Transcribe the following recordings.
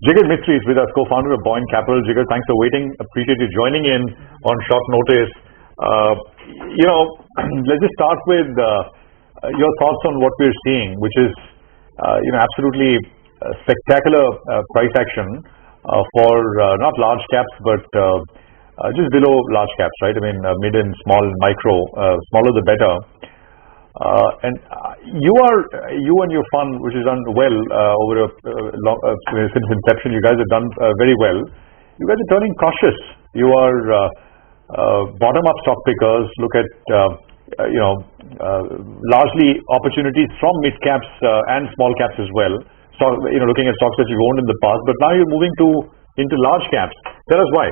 Jigar Mistry is with us, co-founder of Boyne Capital. Jigar, thanks for waiting. Appreciate you joining in on short notice. Let's just start with your thoughts on what we're seeing, which is, absolutely spectacular price action for not large caps, but just below large caps, right? I mean, mid and small, micro, smaller the better. And you and your fund, which has done well over since inception, you guys have done very well. You guys are turning cautious. You are bottom-up stock pickers. Look at largely opportunities from mid caps and small caps as well. So looking at stocks that you've owned in the past, but now you're moving into large caps. Tell us why.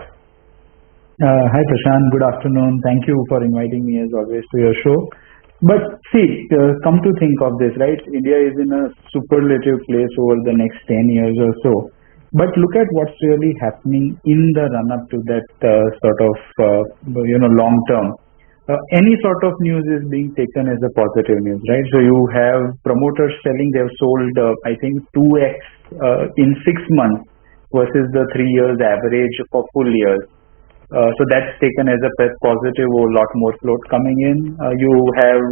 Hi Prashant, good afternoon. Thank you for inviting me as always to your show. But see, come to think of this, right? India is in a superlative place over the next 10 years or so. But look at what's really happening in the run-up to that long term. Any sort of news is being taken as a positive news, right? So you have promoters selling, they've sold, I think 2x in 6 months versus the 3 years average for full years. So that's taken as a positive, or a lot more float coming in. You have,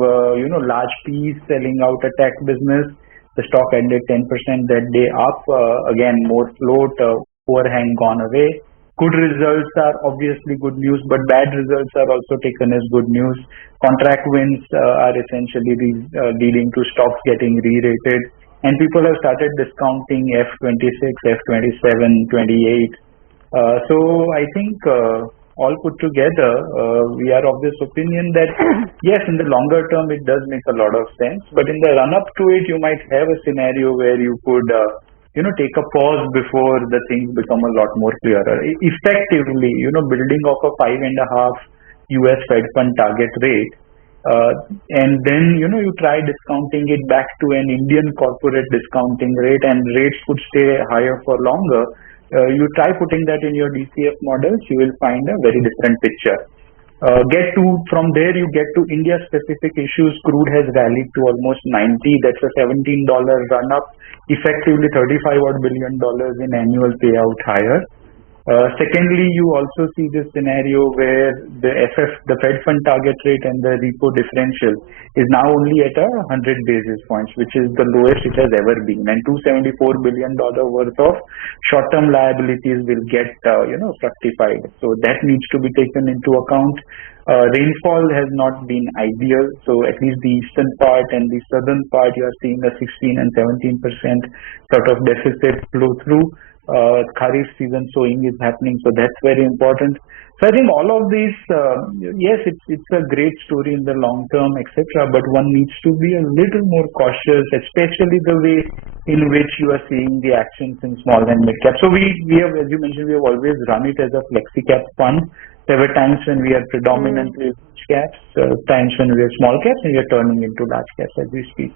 large P's selling out a tech business. The stock ended 10% that day up. Again, more float, overhang gone away. Good results are obviously good news, but bad results are also taken as good news. Contract wins are essentially leading to stocks getting re-rated. And people have started discounting F26, F27, 28. So I think all put together, we are of this opinion that yes, in the longer term, it does make a lot of sense. But in the run up to it, you might have a scenario where you could, take a pause before the things become a lot more clearer. Effectively, building off a 5.5 US Fed fund target rate. And then, you try discounting it back to an Indian corporate discounting rate, and rates could stay higher for longer. You try putting that in your DCF models, you will find a very different picture. From there, you get to India specific issues. Crude has rallied to almost 90. That's a $17 run up, effectively $35 odd billion in annual payout higher. Secondly, you also see this scenario where the Fed fund target rate and the repo differential is now only at 100 basis points, which is the lowest it has ever been. And $274 billion worth of short-term liabilities will get, fructified. So that needs to be taken into account. Rainfall has not been ideal. So at least the eastern part and the southern part, you are seeing a 16 and 17% sort of deficit flow through. Kharif season sowing is happening, so that's very important. So I think all of these, yes, it's a great story in the long term, etc. But one needs to be a little more cautious, especially the way in which you are seeing the actions in small and mid cap. So we have, as you mentioned, we have always run it as a flexi cap fund. There were times when we are predominantly large caps, times when we are small caps, and we are turning into large caps as we speak.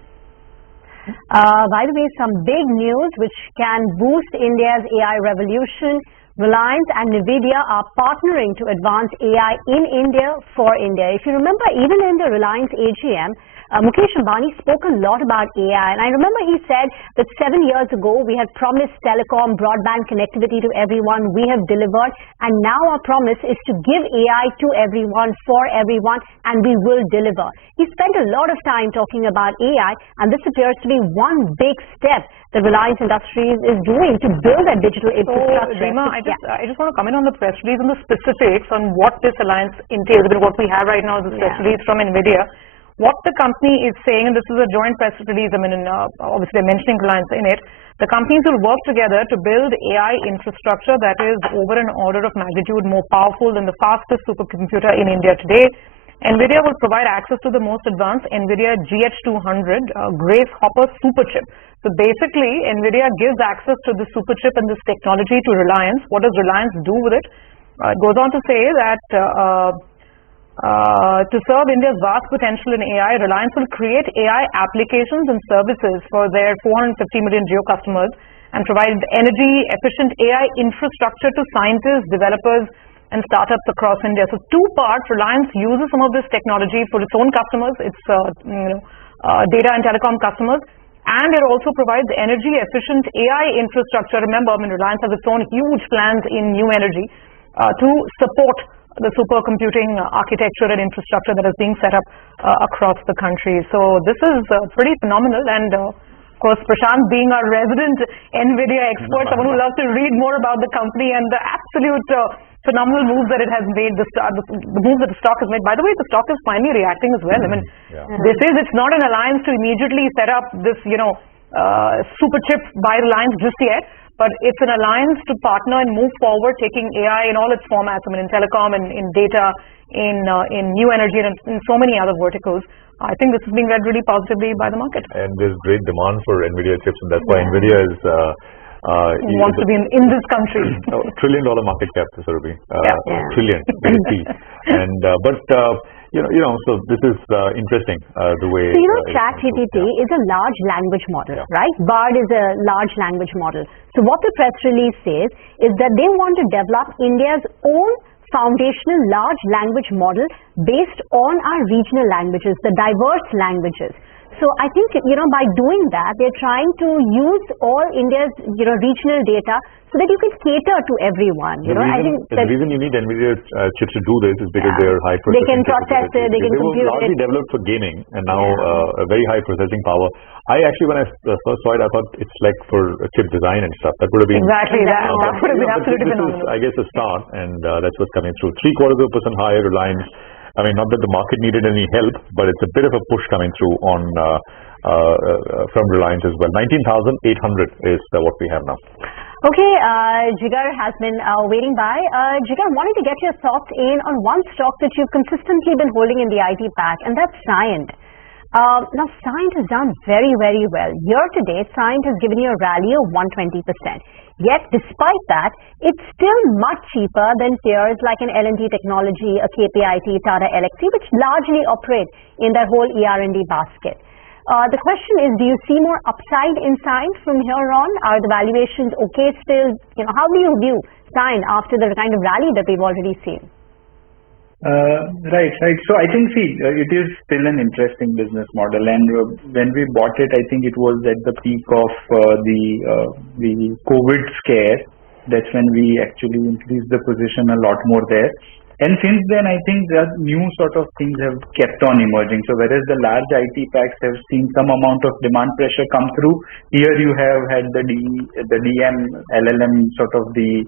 By the way, some big news which can boost India's AI revolution. Reliance and Nvidia are partnering to advance AI in India for India. If you remember, even in the Reliance AGM, Mukesh Ambani spoke a lot about AI, and I remember he said that 7 years ago we had promised telecom broadband connectivity to everyone. We have delivered, and now our promise is to give AI to everyone, for everyone, and we will deliver. He spent a lot of time talking about AI, and this appears to be one big step that Reliance Industries is doing to build a digital infrastructure. So, Rima, I just want to comment on the press release and the specifics on what this alliance entails. But what we have right now is a press release from Nvidia. What the company is saying, and this is a joint press release, obviously they're mentioning Reliance in it, the companies will work together to build AI infrastructure that is over an order of magnitude more powerful than the fastest supercomputer in India today. Nvidia will provide access to the most advanced Nvidia GH200 Grace Hopper superchip. So basically, Nvidia gives access to the superchip and this technology to Reliance. What does Reliance do with it? It goes on to say that to serve India's vast potential in AI, Reliance will create AI applications and services for their 450 million Jio customers and provide energy-efficient AI infrastructure to scientists, developers, and startups across India. So two parts, Reliance uses some of this technology for its own customers, its data and telecom customers, and it also provides energy-efficient AI infrastructure. Remember, Reliance has its own huge plans in new energy to support the supercomputing architecture and infrastructure that is being set up across the country. So this is pretty phenomenal, and of course, Prashant, being our resident NVIDIA expert, someone who loves to read more about the company and the absolute phenomenal moves that it has made, the moves that the stock has made. By the way, the stock is finally reacting as well. I mean, it's not an alliance to immediately set up this, super chip by Reliance just yet, but it's an alliance to partner and move forward, taking AI in all its formats. I mean, in telecom and in data, in new energy, and in so many other verticals. I think this is being read really positively by the market. And there's great demand for NVIDIA chips, and that's why NVIDIA is wants to be in this country. $1 trillion market cap, Surabhi. Trillion, with a T. And so this is interesting the way. So ChatGPT is a large language model, right? Bard is a large language model. So what the press release says is that they want to develop India's own foundational large language model based on our regional languages, the diverse languages. So I think, by doing that, they're trying to use all India's, regional data so that you can cater to everyone. The reason you need NVIDIA chips to do this is because they're high processing. They can process it, they can compute it. They were largely developed for gaming, and now a very high processing power. I actually, when I first saw it, I thought it's like for chip design and stuff. That would have been exactly that would have been absolutely phenomenal. This is, I guess, a start, and that's what's coming through. 0.75% higher Reliance. I mean, not that the market needed any help, but it's a bit of a push coming through on from Reliance as well. 19,800 is what we have now. Okay, Jigar has been waiting by. Jigar, wanted to get your thoughts on one stock that you've consistently been holding in the IT pack, and that's Cyient. Now, Cyient has done very, very well. Year to date, Cyient has given you a rally of 120%. Yet, despite that, it's still much cheaper than peers like an L&T Technology, a KPIT, Tata Elxsi, which largely operate in that whole ER&D basket. The question is, do you see more upside in Cyient from here on? Are the valuations okay still? How do you view Cyient after the kind of rally that we've already seen? Right. So I think, it is still an interesting business model, and when we bought it, I think it was at the peak of the COVID scare. That's when we actually increased the position a lot more there. And since then, I think that new sort of things have kept on emerging. So whereas the large IT packs have seen some amount of demand pressure come through, here you have had the DM, LLM sort of the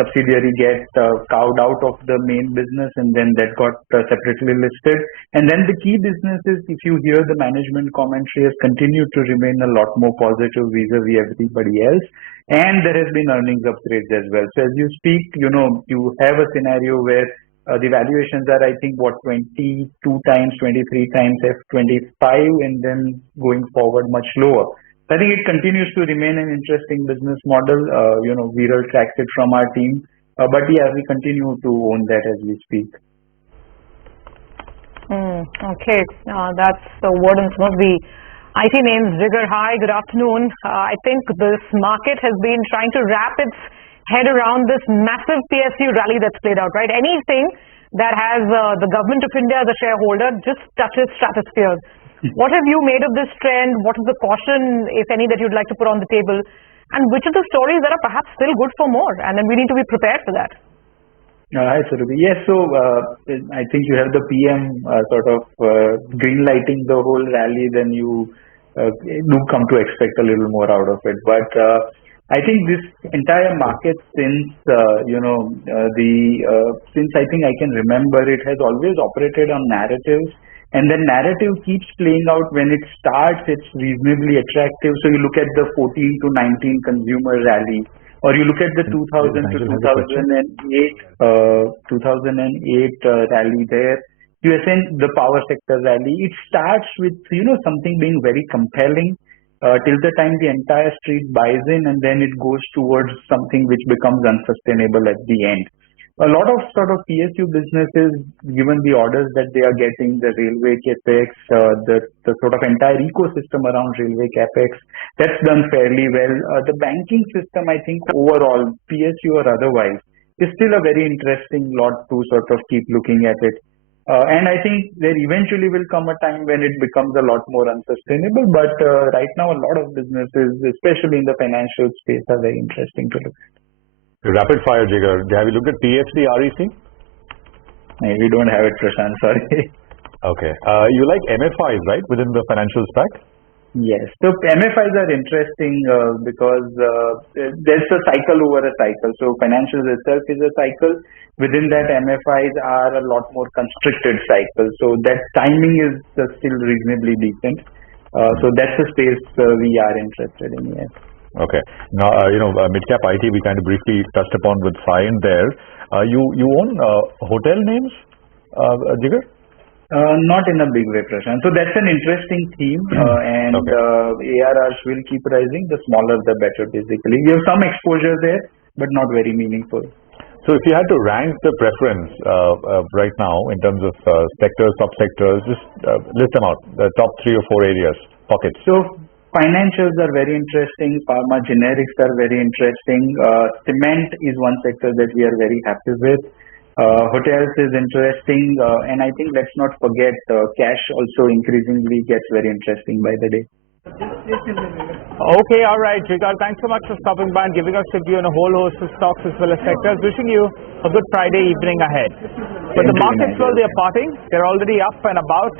subsidiary get carved out of the main business, and then that got separately listed. And then the key businesses, if you hear the management commentary, has continued to remain a lot more positive vis-a-vis everybody else. And there has been earnings upgrades as well. So as you speak, you have a scenario where the valuations are, I think, 22 times, 23 times F25, and then going forward much lower. I think it continues to remain an interesting business model. Viral tracks it from our team. But we continue to own that as we speak. Okay, that's the word on some of the IT names. Jigar, hi, good afternoon. I think this market has been trying to wrap its head around this massive PSU rally that's played out, right? Anything that has the government of India as a shareholder just touches stratosphere. What have you made of this trend? What is the caution, if any, that you'd like to put on the table? And which of the stories that are perhaps still good for more? And then we need to be prepared for that. Hi, Surabhi. Yes, so I think you have the PM sort of green lighting the whole rally, then you do come to expect a little more out of it. But I think this entire market since since I think I can remember, it has always operated on narratives, and the narrative keeps playing out. When it starts, it's reasonably attractive. So you look at the 14 to 19 consumer rally, or you look at the 2000 to 2008 rally there. You ascend the power sector rally. It starts with something being very compelling till the time the entire street buys in, and then it goes towards something which becomes unsustainable at the end. A lot of sort of PSU businesses, given the orders that they are getting, the railway capex, the sort of entire ecosystem around railway capex, that's done fairly well. The banking system, I think overall, PSU or otherwise, is still a very interesting lot to sort of keep looking at it. And I think there eventually will come a time when it becomes a lot more unsustainable. But right now, a lot of businesses, especially in the financial space, are very interesting to look at. Rapid fire, Jigar. Have you looked at THD REC? We don't have it, Prashant. Sorry. Okay. You like MFIs, right, within the financial stack? Yes. So MFIs are interesting because there's a cycle over a cycle. So financials itself is a cycle. Within that, MFIs are a lot more constricted cycles. So that timing is still reasonably decent. So that's the space we are interested in. Yes. Okay. Now, mid-cap IT we kind of briefly touched upon with Cyan there. You own hotel names, Jigar? Not in a big way, Prashant. So that's an interesting theme, and ARRs will keep rising. The smaller, the better, basically. We have some exposure there, but not very meaningful. So if you had to rank the preference right now in terms of sectors, subsectors, just list them out, the top 3 or 4 areas, pockets. So financials are very interesting. Pharma generics are very interesting. Cement is one sector that we are very happy with. Hotels is interesting. And I think let's not forget cash also increasingly gets very interesting by the day. Okay, all right, Jigar, thanks so much for stopping by and giving us a view on a whole host of stocks as well as sectors. Wishing you a good Friday evening ahead. But the markets, well, they're parting. They're already up and about.